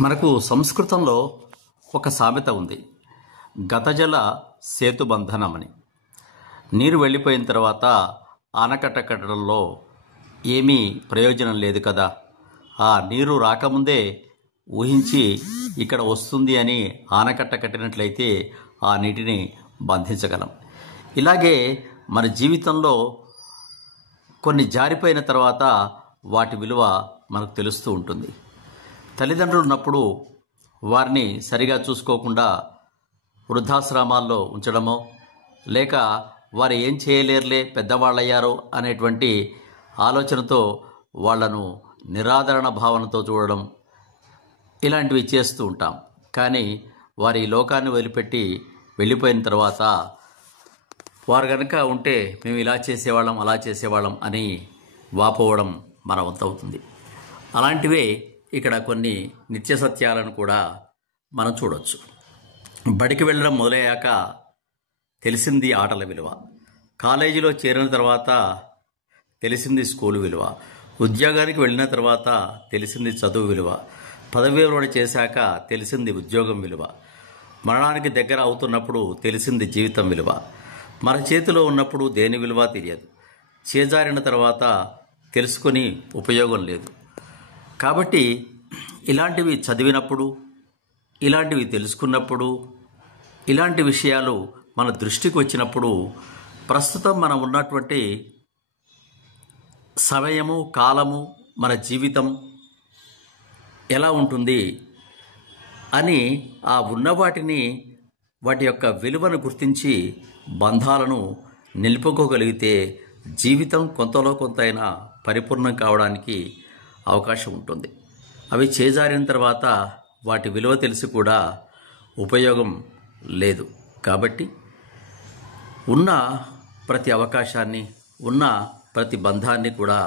మనకు సంస్కృతంలో ఒక సామెత ఉంది. గతజల సేతుబంధనం అని. నీరు వెళ్ళిపోయిన తర్వాత ఆనకట్ట కట్టడంలో ఏమీ ప్రయోజనం లేదు కదా. ఆ నీరు రాకముందే ఊహించి ఇక్కడ వస్తుంది అని ఆనకట్ట కట్టినట్లయితే ఆ నీటిని బంధించగలం. ఇలాగే మన జీవితంలో కొన్ని జారిపోయిన తర్వాత వాటి విలువ మనకు తెలుస్తూ ఉంటుంది. తల్లిదండ్రులు ఉన్నప్పుడు వారిని సరిగా చూసుకోకుండా వృద్ధాశ్రమాల్లో ఉంచడమో, లేక వారు ఏం చేయలేరులే పెద్దవాళ్ళయ్యారో అనేటువంటి ఆలోచనతో వాళ్లను నిరాదరణ భావనతో చూడడం, ఇలాంటివి చేస్తూ ఉంటాం. కానీ వారి లోకాన్ని వదిలిపెట్టి వెళ్ళిపోయిన తర్వాత వారు కనుక ఉంటే మేము ఇలా చేసేవాళ్ళం అలా చేసేవాళ్ళం అని వాపోవడం మన వంతవుతుంది. అలాంటివే ఇక్కడ కొన్ని నిత్య సత్యాలను కూడా మనం చూడవచ్చు. బడికి వెళ్ళడం మొదలయ్యాక తెలిసింది ఆటల విలువ, కాలేజీలో చేరిన తర్వాత తెలిసింది స్కూలు విలువ, ఉద్యోగానికి వెళ్ళిన తర్వాత తెలిసింది చదువు విలువ, పదవి విరమణ చేశాక తెలిసింది ఉద్యోగం విలువ, మరణానికి దగ్గర అవుతున్నప్పుడు తెలిసింది జీవితం విలువ, మన చేతిలో ఉన్నప్పుడు దేని విలువ తెలియదు, చేజారిన తర్వాత తెలుసుకొని ఉపయోగం లేదు. కాబట్టి ఇలాంటివి చదివినప్పుడు, ఇలాంటివి తెలుసుకున్నప్పుడు, ఇలాంటి విషయాలు మన దృష్టికి వచ్చినప్పుడు ప్రస్తుతం మనం ఉన్నటువంటి సమయము, కాలము, మన జీవితం ఎలా ఉంటుంది అని ఆ ఉన్న వాటి యొక్క విలువను గుర్తించి బంధాలను నిలుపుకోగలిగితే జీవితం కొంతలో కొంతైనా పరిపూర్ణం కావడానికి అవకాశం ఉంటుంది. అవి చేజారిన తర్వాత వాటి విలువ తెలిసి కూడా ఉపయోగం లేదు. కాబట్టి ఉన్న ప్రతి అవకాశాన్ని, ఉన్న ప్రతి బంధాన్ని కూడా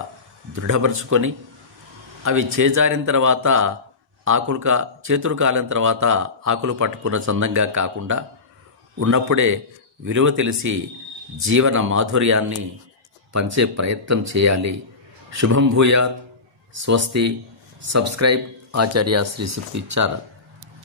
దృఢపరుచుకొని, అవి చేజారిన తర్వాత చేతులు కాలిన తర్వాత ఆకులు పట్టుకున్న చందంగా కాకుండా ఉన్నప్పుడే విలువ తెలిసి జీవన మాధుర్యాన్ని పంచే ప్రయత్నం చేయాలి. శుభం భూయాత్. స్వస్తి. సబ్స్క్రైబ్ ఆచార్య శ్రీ శక్తి ఛానల్.